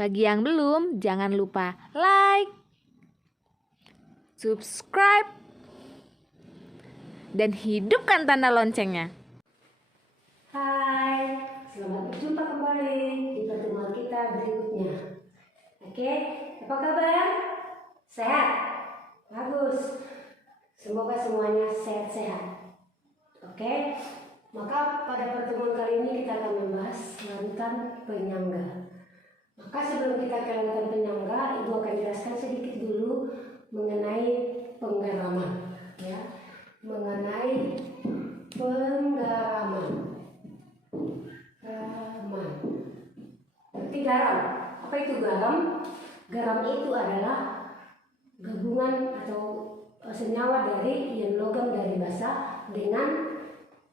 Bagi yang belum, jangan lupa like, subscribe, dan hidupkan tanda loncengnya. Hai, selamat berjumpa kembali di pertemuan kita berikutnya. Oke, apa kabar? Sehat? Bagus. Semoga semuanya sehat-sehat. Oke, maka pada pertemuan kali ini kita akan membahas lautan penyangga. Maka sebelum kita ke lautan penyangga, Ibu akan jelaskan sedikit dulu mengenai penggaraman, ya, mengenai penggaraman. Berarti garam. Apa itu garam? Garam itu adalah gabungan atau senyawa dari ion logam dari basa dengan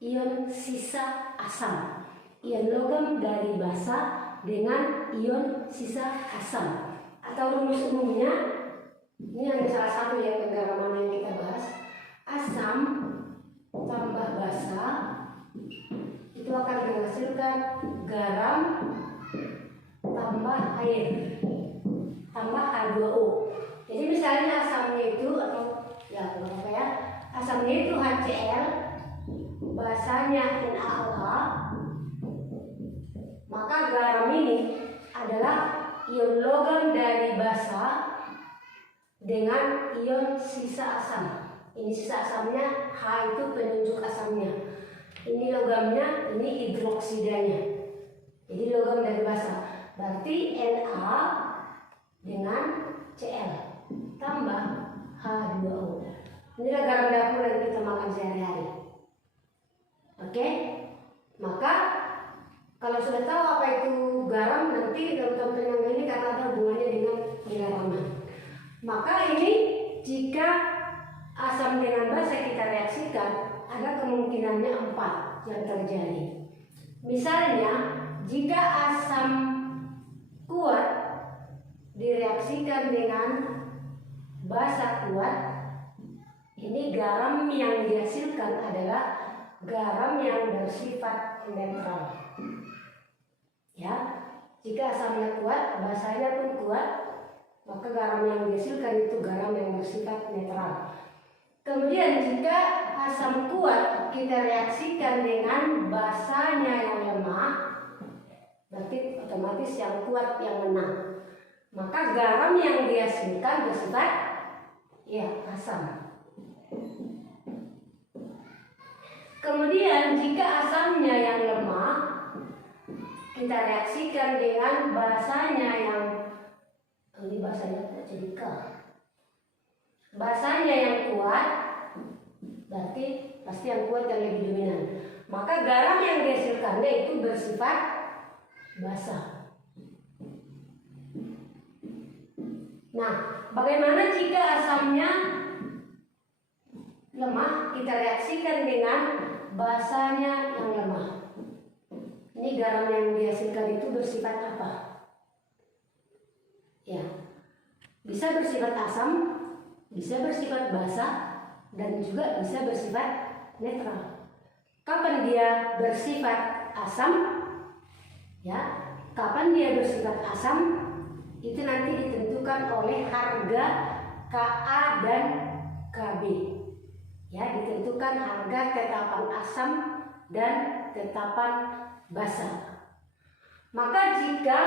ion sisa asam. Ion logam dari basa dengan ion sisa asam. Atau rumus umumnya, ini hanya salah satu ya penggaraman yang kita bahas. Asam tambah basa itu akan menghasilkan garam tambah air tambah H2O. Jadi misalnya asamnya itu atau ya berapa ya? Asamnya itu HCl, basanya NaOH. Maka garam ini adalah ion logam dari basa dengan ion sisa asam. Ini sisa asamnya, H itu penunjuk asamnya. Ini logamnya, ini hidroksidanya. Jadi logam dari basa. Berarti Na dengan Cl tambah H2O. Inilah garam dapur yang kita makan sehari-hari. Oke? Maka kalau sudah tahu apa itu garam, nanti lautan penyangga ini karena ada hubungannya dengan penggaraman. Maka ini jika asam dengan basa kita reaksikan, ada kemungkinannya 4 yang terjadi. Misalnya, jika asam kuat direaksikan dengan basa kuat, ini garam yang dihasilkan adalah garam yang bersifat netral. Ya, jika asamnya kuat, basanya pun kuat, maka garam yang dihasilkan itu garam yang bersifat netral. Kemudian jika asam kuat kita reaksikan dengan basanya yang lemah, berarti otomatis yang kuat yang menang. Maka garam yang dihasilkan bersifat ya asam. Kemudian jika asamnya yang lemah kita reaksikan dengan basanya yang ini basanya jadi K. Basanya yang kuat, berarti pasti yang kuat yang lebih dominan. Maka garam yang dihasilkannya itu bersifat basa. Nah, bagaimana jika asamnya lemah kita reaksikan dengan basanya yang lemah? Ini garam yang dihasilkan itu bersifat apa? Ya, bisa bersifat asam, bisa bersifat basa, dan juga bisa bersifat netral. Kapan dia bersifat asam? Ya, kapan dia bersifat asam? Itu nanti ditentukan oleh harga Ka dan Kb. Ya, ditentukan harga tetapan asam dan tetapan basa. Maka jika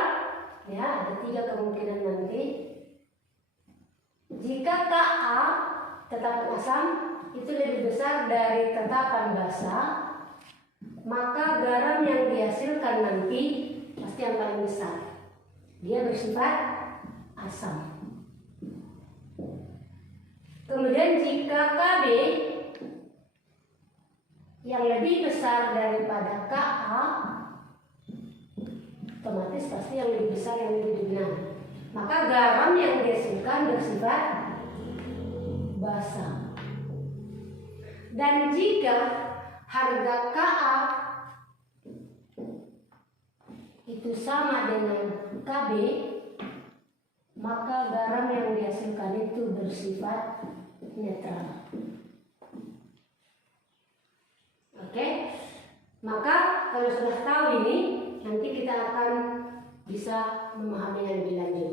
ya ada 3 kemungkinan nanti. Jika Ka tetapan asam itu lebih besar dari tetapan basa, maka garam yang dihasilkan nanti pasti yang paling besar. Dia bersifat asam. Kemudian jika Kb yang lebih besar daripada Ka, otomatis pasti yang lebih besar yang lebih dominan. Maka garam yang dihasilkan bersifat basa. Dan jika harga Ka itu sama dengan Kb, maka garam yang dihasilkan itu bersifat netral. Oke? Maka kalau sudah tahu ini, nanti kita akan bisa memahaminya lebih lanjut.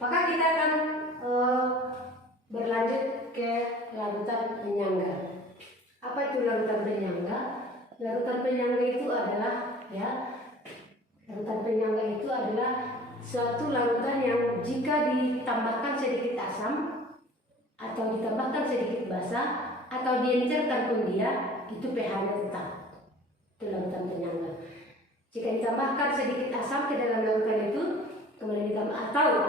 Maka kita akan berlanjut ke larutan penyangga. Apa itu larutan penyangga? Larutan penyangga itu adalah larutan penyangga itu adalah suatu larutan yang jika ditambahkan sedikit asam atau ditambahkan sedikit basa atau diencerkan pun dia itu pH-nya tetap. Itu larutan penyangga. Jika ditambahkan sedikit asam ke dalam larutan itu, kemudian ditambah atau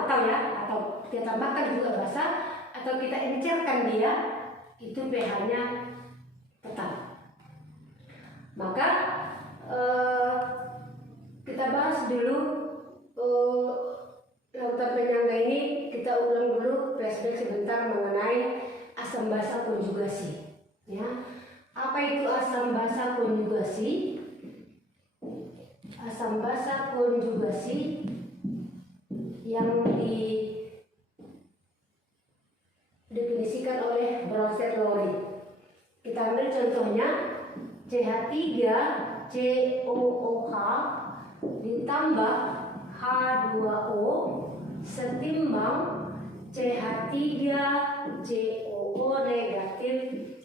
kita tambahkan juga basa atau kita encerkan dia, itu pH-nya tetap. Maka kita bahas dulu larutan penyangga ini. Kita ulang dulu flashback sebentar mengenai asam basa konjugasi. Ya, apa itu asam basa konjugasi? Asam basa konjugasi yang didefinisikan oleh Bronsted-Lowry. Kita ambil contohnya CH3COOH ditambah H2O setimbang CH3COO negatif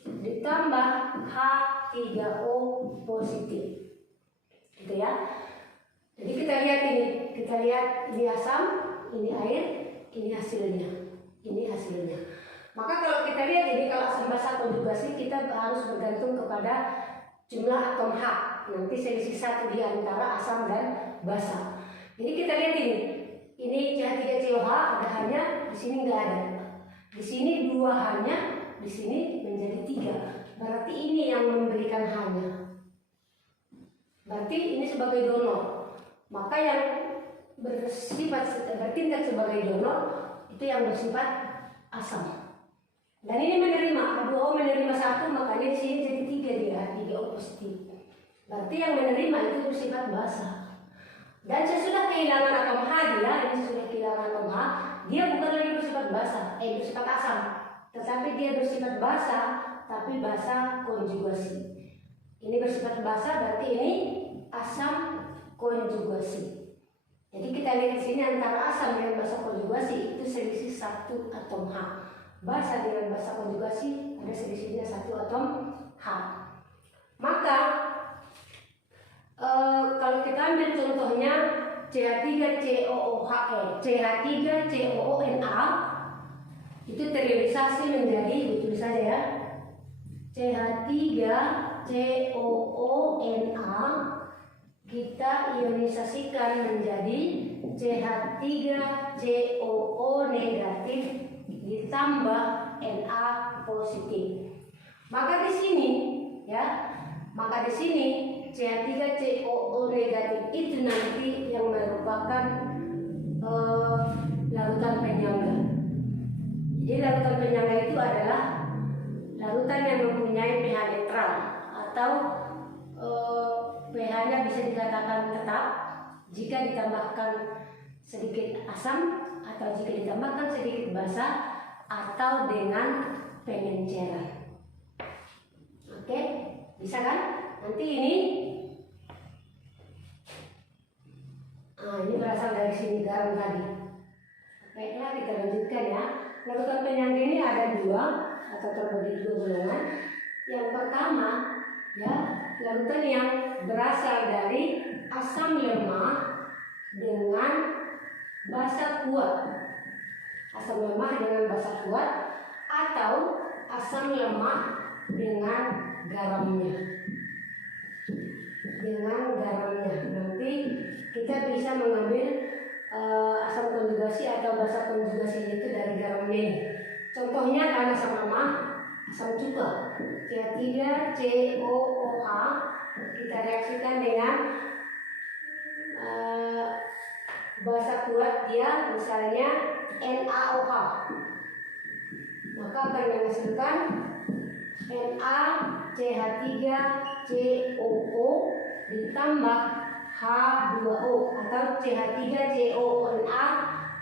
ditambah H3O positif. Gitu ya. Jadi kita lihat ini asam, ini air, ini hasilnya. Maka kalau kita lihat ini, kalau asam basa konjugasi kita harus bergantung kepada jumlah atom H. Nanti selisih satu di antara asam dan basa. Jadi kita lihat ini CH3COH ada hanya, di sini nggak ada. Di sini 2 hanya, di sini menjadi 3. Berarti ini yang memberikan hanya. Berarti ini sebagai donor. Maka yang bertindak sebagai donor itu yang bersifat asam. Dan ini menerima, H2O menerima 1, makanya di sini jadi 3 dia, 3O positif. Berarti yang menerima itu bersifat basa. Dan sesudah kehilangan atom H dia bukan lagi bersifat basa, bersifat asam. Tetapi dia bersifat basa, tapi basa konjugasi. Ini bersifat basa, berarti ini asam konjugasi. Jadi kita lihat di sini antara asam dengan basa konjugasi itu selisih 1 atom H. Basa dengan basa konjugasi ada selisihnya 1 atom H. Maka kalau kita ambil contohnya CH3COONA itu teriorisasi menjadi, tulis saja ya, CH3COONA kita ionisasikan menjadi CH3COO negatif ditambah Na positif. Maka di sini CH3COO negatif itu nanti yang merupakan larutan penyangga. Jadi larutan penyangga itu adalah larutan yang mempunyai pH netral atau pH-nya bisa dikatakan tetap jika ditambahkan sedikit asam atau jika ditambahkan sedikit basa atau dengan pengenceran. Oke, bisa kan? Nanti ini berasal dari sini garam tadi. Baiklah, kita lanjutkan ya. Larutan penyangga ini ada 2 atau terbagi 2 golongan. Yang pertama ya, larutan yang berasal dari asam lemah dengan basa kuat. Asam lemah dengan basa kuat atau asam lemah dengan garamnya. Nanti kita bisa mengambil asam konjugasi atau basa konjugasi itu dari garamnya ini. Contohnya karena asam lemah, asam cuka CH3COOH kita reaksikan dengan basa kuat dia, misalnya NaOH, maka akan menghasilkan NaCH3COO ditambah H2O atau CH3COONA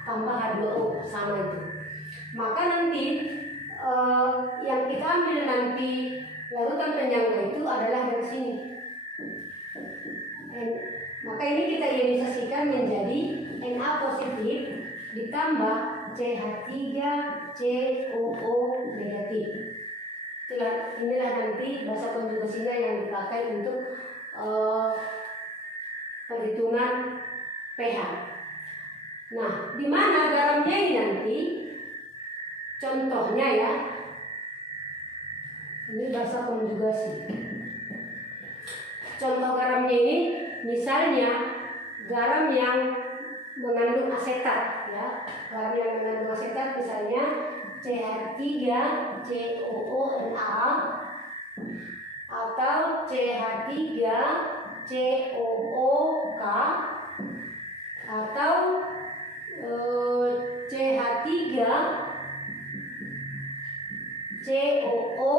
tambah H2O, sama itu. Maka nanti yang kita ambil nanti larutan penyangga itu adalah dari sini. Maka ini kita ionisasikan menjadi Na positif ditambah CH3COO negatif. Inilah nanti bahasa konjugasinya yang dipakai untuk perhitungan pH. Nah, di mana garamnya ini nanti? Contohnya ya, ini bahasa konjugasi. Contoh garamnya ini, misalnya garam yang mengandung asetat, ya. Garam yang mengandung asetat misalnya CH3COONA atau CH3COOK atau CH3COO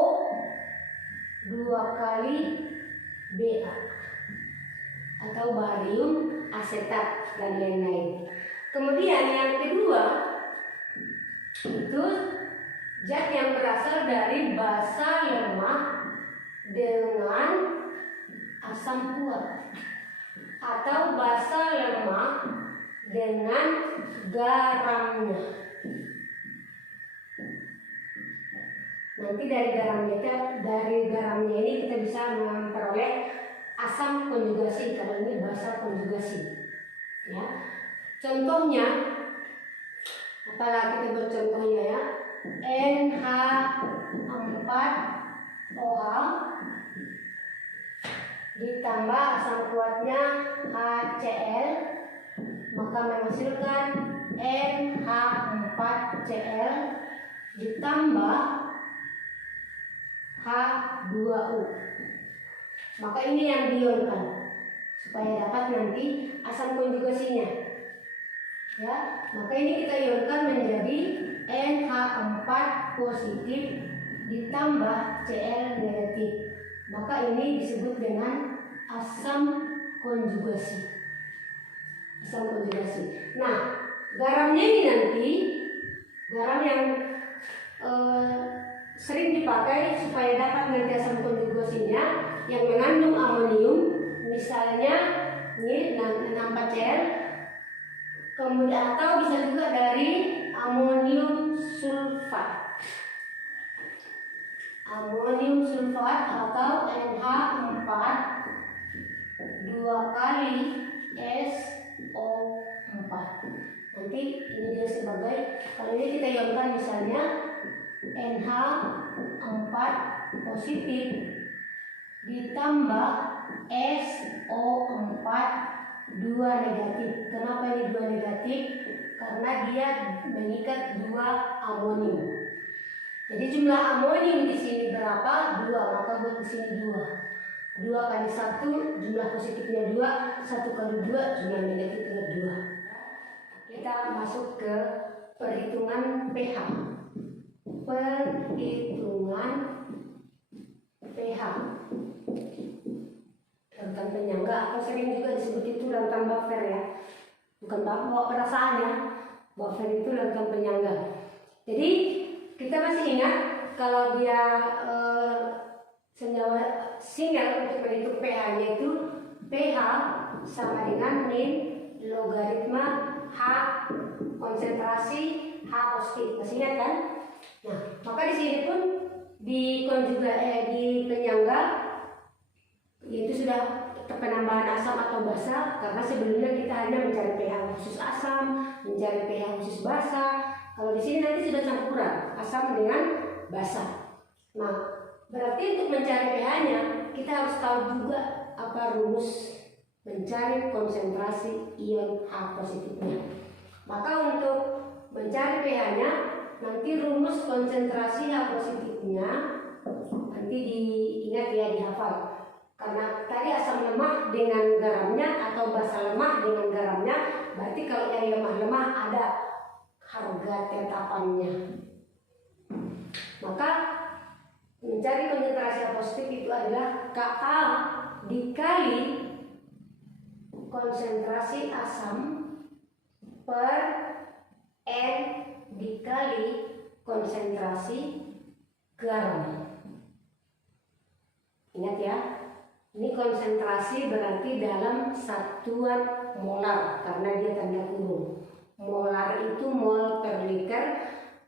2 kali Ba atau barium asetat dan lain-lain. Kemudian yang kedua itu zat yang berasal dari basa lemah dengan asam kuat atau basa lemah dengan garamnya. Nanti dari garamnya ini kita bisa memperoleh asam konjugasi, kalau ini basa konjugasi. Ya. Contohnya, apalagi kita bercontohnya ya, NH4OH ditambah asam kuatnya HCl, maka menghasilkan NH4Cl ditambah H2O. Maka ini yang diionkan supaya dapat nanti asam konjugasinya. Ya, maka ini kita ionkan menjadi NH4 positif ditambah Cl negatif. Maka ini disebut dengan asam konjugasi. Asam konjugasi. Nah, garamnya ini nanti garam yang sering dipakai supaya dapat nanti asam konjugasinya yang mengandung amonium, misalnya ini 6,4Cl, kemudian atau bisa juga dari amonium sulfat. Amonium sulfat atau NH4 2 kali SO4. Nanti ini dia sebagai, kalau ini kita ionkan misalnya NH4 positif ditambah SO4 2 negatif. Kenapa ini 2 negatif? Karena dia mengikat 2 amonium. Jadi jumlah amonium di sini berapa? 2, maka buat di sini 2. 2 kali 1 jumlah positifnya 2, 1 kali 2 jumlah negatifnya 2. Kita masuk ke perhitungan pH. Perhitungan pH. Larutan penyangga atau sering juga disebut itu larutan buffer ya. Bukan bawa perasaan ya. Buffer itu larutan penyangga. Jadi kita masih ingat kalau dia senyawa single untuk menghitung pH-nya itu pH sama dengan min logaritma H konsentrasi H positif. Masih ingat kan? Nah, maka di sini pun di penyangga itu sudah penambahan asam atau basa, karena sebelumnya kita hanya mencari pH khusus asam, mencari pH khusus basa. Kalau di sini nanti sudah campuran asam dengan basa. Nah, berarti untuk mencari pH-nya kita harus tahu juga apa rumus mencari konsentrasi ion H positifnya. Maka untuk mencari pH-nya nanti rumus konsentrasi H positifnya nanti diingat ya, dihafal. Karena tadi asam lemah dengan garamnya atau basa lemah dengan garamnya, berarti kalau yang lemah-lemah ada harga tetapannya. Maka mencari konsentrasi H positif itu adalah Ka dikali konsentrasi asam per N dikali konsentrasi garam. Ingat ya, Ini konsentrasi berarti dalam satuan molar karena dia tanda kurung. Molar itu mol per liter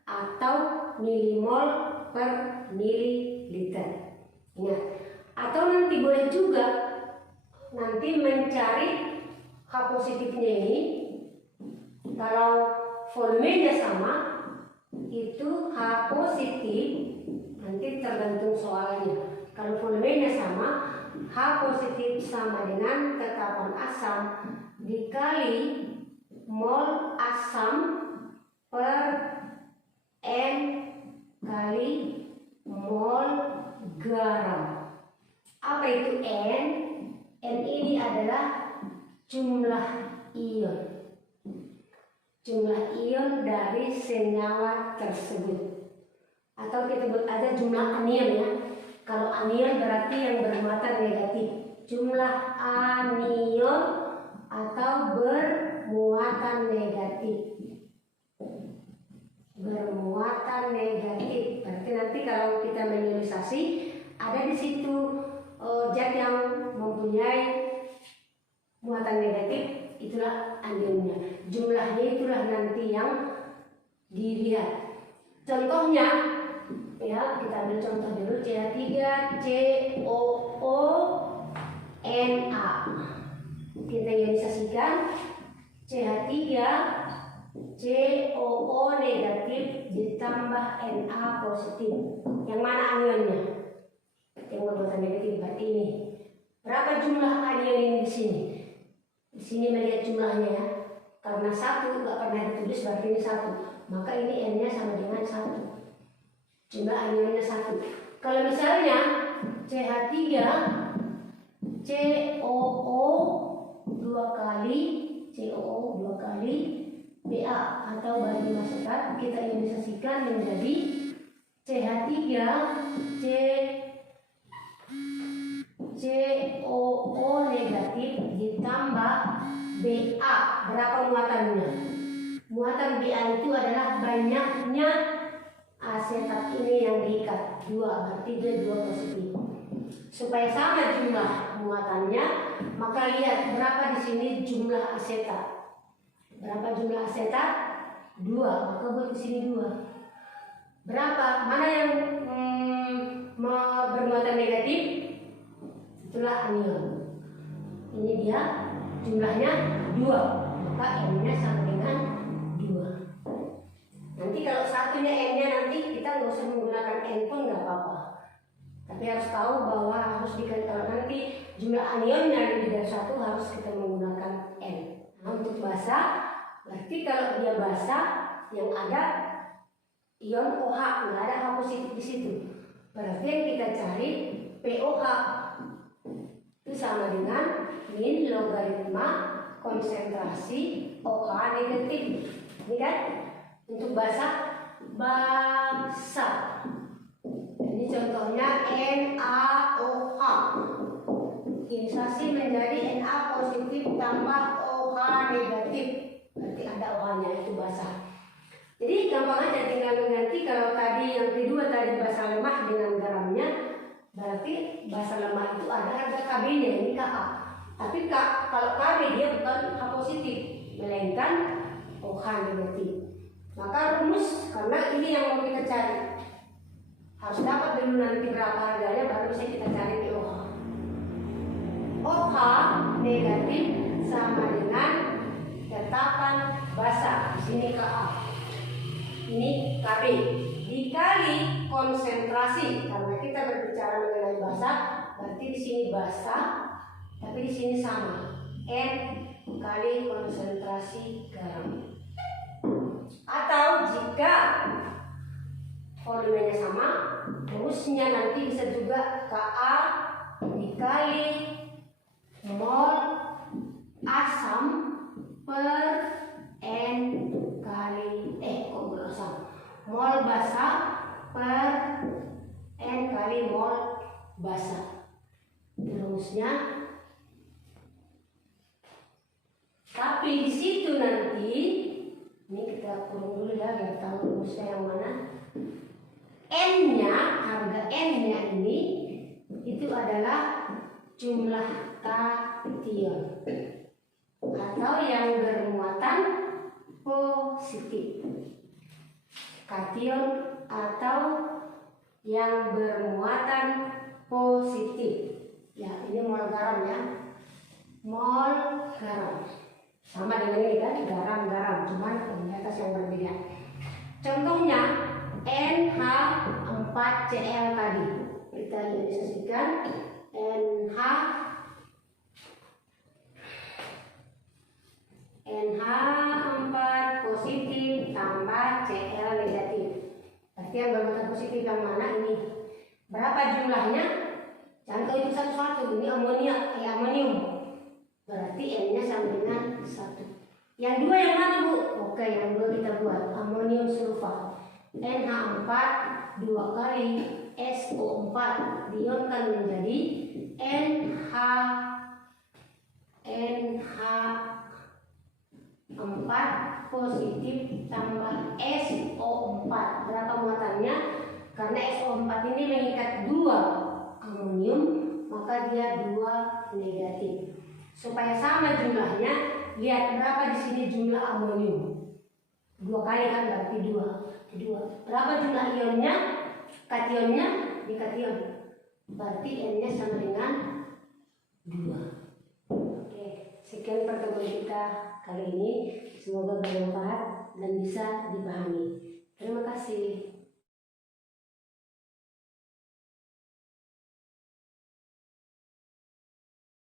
atau milimol per mililiter. Ingat. Atau nanti boleh juga nanti mencari H positifnya ini. Kalau volumenya sama, itu H positif nanti tergantung soalnya. Kalau volumenya sama, H positif sama dengan tetapan asam dikali mol asam per N kali mol garam. Apa itu N? N ini adalah jumlah ion. Jumlah ion dari senyawa tersebut. Atau kita sebut aja jumlah anion ya. Kalau anion berarti yang bermuatan negatif. Jumlah anion atau bermuatan negatif. Bermuatan negatif. Berarti nanti kalau kita menionisasi ada di situ zat yang mempunyai muatan negatif, itulah anionnya. Jumlahnya itulah nanti yang dilihat. Contohnya, ya kita ambil contoh dulu CH3COO-Na. Kita ionisasikan CH3COO negatif ditambah Na positif. Yang mana anionnya? Yang bermuatan negatif berarti ini. Berapa jumlah anion ini di sini? Di sini melihat jumlahnya ya. Karena satu nggak pernah ditulis berarti ini satu. Maka ini N-nya sama dengan 1. Jumlah anionnya 1. Kalau misalnya CH3 COO 2 kali COO 2 kali Ba atau bahan asetat, kita ionisasikan menjadi CH3 COO negatif ditambah Ba. Berapa muatannya? Muatan Ba itu adalah banyaknya asetat ini yang diikat 2, berarti dia 2 positif. Supaya sama jumlah muatannya, maka lihat berapa di sini jumlah asetat. Berapa jumlah asetat? 2, maka buat di sini 2. Berapa? Mana yang bermuatan negatif? Itulah anion. Ini dia jumlahnya 2, maka N-nya sama dengan 2. Nanti kalau satunya N-nya nanti kita nggak usah menggunakan N pun nggak apa-apa. Tapi harus tahu bahwa harus kalau nanti jumlah anionnya lebih dari 1 harus kita menggunakan N. Nah, untuk basa, berarti kalau dia basa yang ada ion OH, nggak ada H positif di situ. Berarti yang kita cari POH. Itu sama dengan min logaritma konsentrasi OH negatif. Ini kan untuk basa. Ini contohnya NaOH. Ionisasi menjadi Na positif tambah OH negatif. Berarti ada OH-nya, itu basa. Jadi gampang aja tinggal mengganti. Kalau tadi yang kedua tadi basa lemah dengan garamnya, berarti basa lemah itu ada harga Kb-nya, ini Ka. Tapi kalau Kb dia bukan H positif, melainkan OH negatif. Maka rumus, karena ini yang mau kita cari, harus dapat dulu nanti berapa harganya, baru bisa kita cari POH. OH negatif sama dengan tetapan basa. Di sini Ka, ini Kb dikali konsentrasi. Karena kita berbicara mengenai basa, berarti di sini basa, tapi di sini sama N kali konsentrasi garam. Atau jika volumenya sama, rumusnya nanti bisa juga Ka dikali mol asam per N kali mol basa per N kali mol basa. Itu rumusnya. Tapi di situ nanti, ini kita kurung dulu ya biar tahu rumusnya yang mana. N-nya, harga N-nya ini itu adalah jumlah kation atau yang bermuatan positif. Kation atau yang bermuatan positif. Ya, ini mol garam ya. Mol garam. Sama dengan ini kan, garam-garam, cuman di atas yang berbeda. Contohnya NH4Cl tadi. Kita ionisasikan NH4 positif tambah Cl negatif. Berarti yang bermuatan positif yang mana ini? Berapa jumlahnya? Jangan kau itu satu-satu. Ini amonium. Berarti N-nya sama dengan 1. Yang dua yang mana, Bu? Oke, yang dua kita buat amonium sulfat. NH4 2 kali SO4 diionkan menjadi NH4 positif tambah SO4. Berapa muatannya? Karena SO4 ini mengikat 2 amonium, maka dia 2 negatif. Supaya sama jumlahnya, lihat berapa di sini jumlah amonium. 2 kali kan berarti 2. Berapa jumlah ionnya? Kationnya di kation. Berarti N-nya sama dengan 2. Oke, sekian pertemuan kita kali ini. Semoga bermanfaat dan bisa dipahami. Terima kasih.